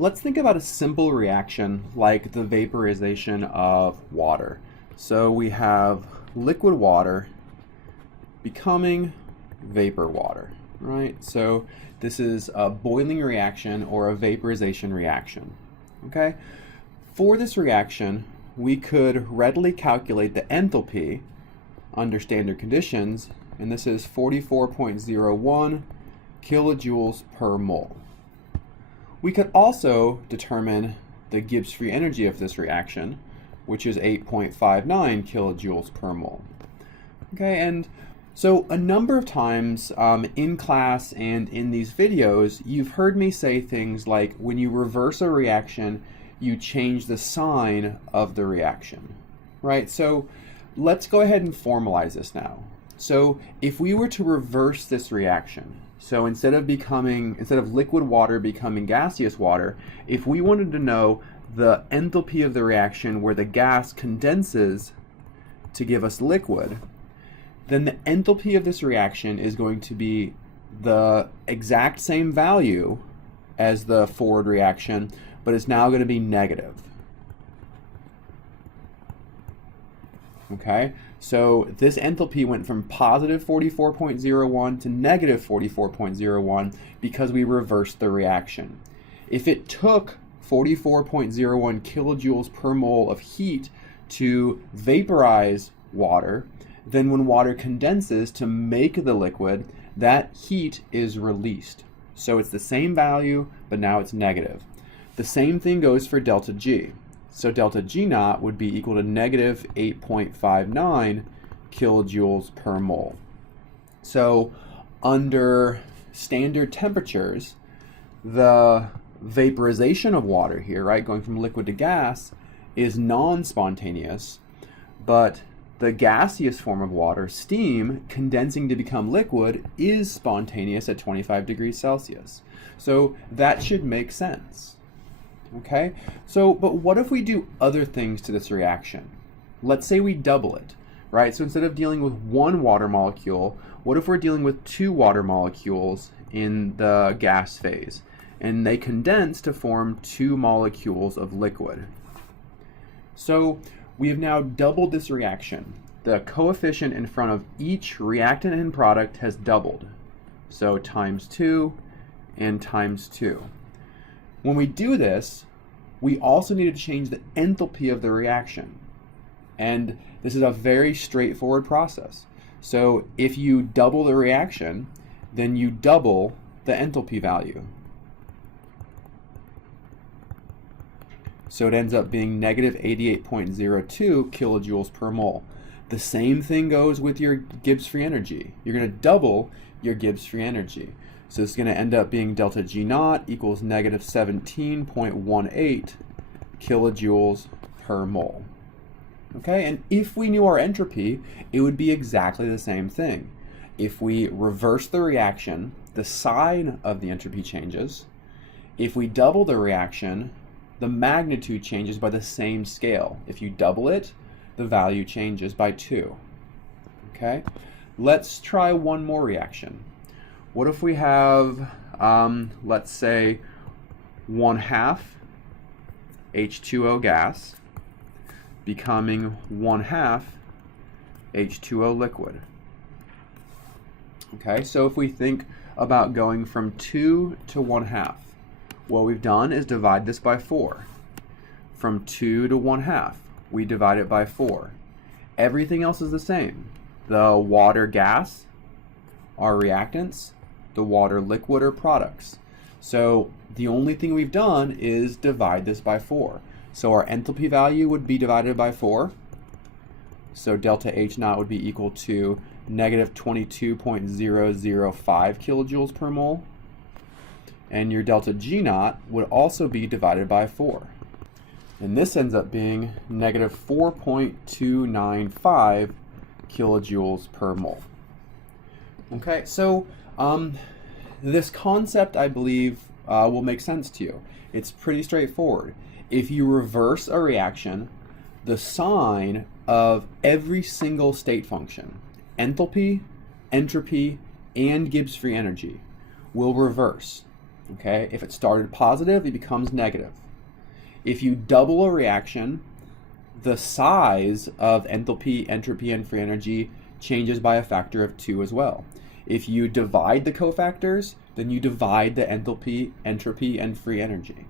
Let's think about a simple reaction like the vaporization of water. So we have liquid water becoming vapor water, right? So this is a boiling reaction or a vaporization reaction, okay? For this reaction, we could readily calculate the enthalpy under standard conditions, and this is 44.01 kilojoules per mole. We could also determine the Gibbs free energy of this reaction, which is 8.59 kilojoules per mole. Okay, and so a number of times in class and in these videos, you've heard me say things like when you reverse a reaction, you change the sign of the reaction, right? So let's go ahead and formalize this now. So if we were to reverse this reaction, so instead of liquid water becoming gaseous water, if we wanted to know the enthalpy of the reaction where the gas condenses to give us liquid, then the enthalpy of this reaction is going to be the exact same value as the forward reaction, but it's now going to be negative. Okay, so this enthalpy went from positive 44.01 to negative 44.01 because we reversed the reaction. If it took 44.01 kilojoules per mole of heat to vaporize water, then when water condenses to make the liquid, that heat is released. So it's the same value, but now it's negative. The same thing goes for delta G. So delta G naught would be equal to negative 8.59 kilojoules per mole. So under standard temperatures, the vaporization of water here, right, going from liquid to gas, is non-spontaneous, but the gaseous form of water, steam, condensing to become liquid, is spontaneous at 25 degrees Celsius. So that should make sense. Okay, so but what if we do other things to this reaction? Let's say we double it, right? So instead of dealing with one water molecule, what if we're dealing with two water molecules in the gas phase, and they condense to form two molecules of liquid? So we have now doubled this reaction. The coefficient in front of each reactant and product has doubled. So times 2 and times 2. When we do this, we also need to change the enthalpy of the reaction. And this is a very straightforward process. So if you double the reaction, then you double the enthalpy value. So it ends up being negative 88.02 kilojoules per mole. The same thing goes with your Gibbs free energy. You're going to double your Gibbs free energy. So it's going to end up being delta G naught equals negative 17.18 kilojoules per mole. Okay, and if we knew our entropy, it would be exactly the same thing. If we reverse the reaction, the sign of the entropy changes. If we double the reaction, the magnitude changes by the same scale. If you double it, the value changes by 2. Okay, let's try one more reaction. What if we have, let's say, 1/2 H2O gas becoming 1/2 H2O liquid? Okay, so if we think about going from 2 to 1/2, what we've done is divide this by 4. From 2 to 1/2, we divide it by 4. Everything else is the same. The water gas are reactants, the water liquid are products. So the only thing we've done is divide this by 4. So our enthalpy value would be divided by 4. So delta H naught would be equal to negative 22.005 kilojoules per mole. And your delta G naught would also be divided by 4. And this ends up being negative 4.295 kilojoules per mole. Okay, so this concept, I believe, will make sense to you. It's pretty straightforward. If you reverse a reaction, the sign of every single state function, enthalpy, entropy, and Gibbs free energy, will reverse. Okay, if it started positive, it becomes negative. If you double a reaction, the size of enthalpy, entropy, and free energy changes by a factor of 2 as well. If you divide the cofactors, then you divide the enthalpy, entropy, and free energy.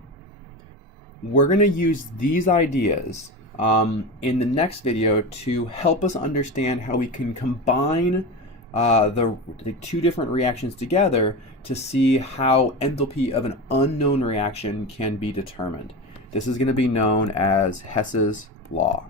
We're going to use these ideas in the next video to help us understand how we can combine the two different reactions together to see how enthalpy of an unknown reaction can be determined. This is going to be known as Hess's law.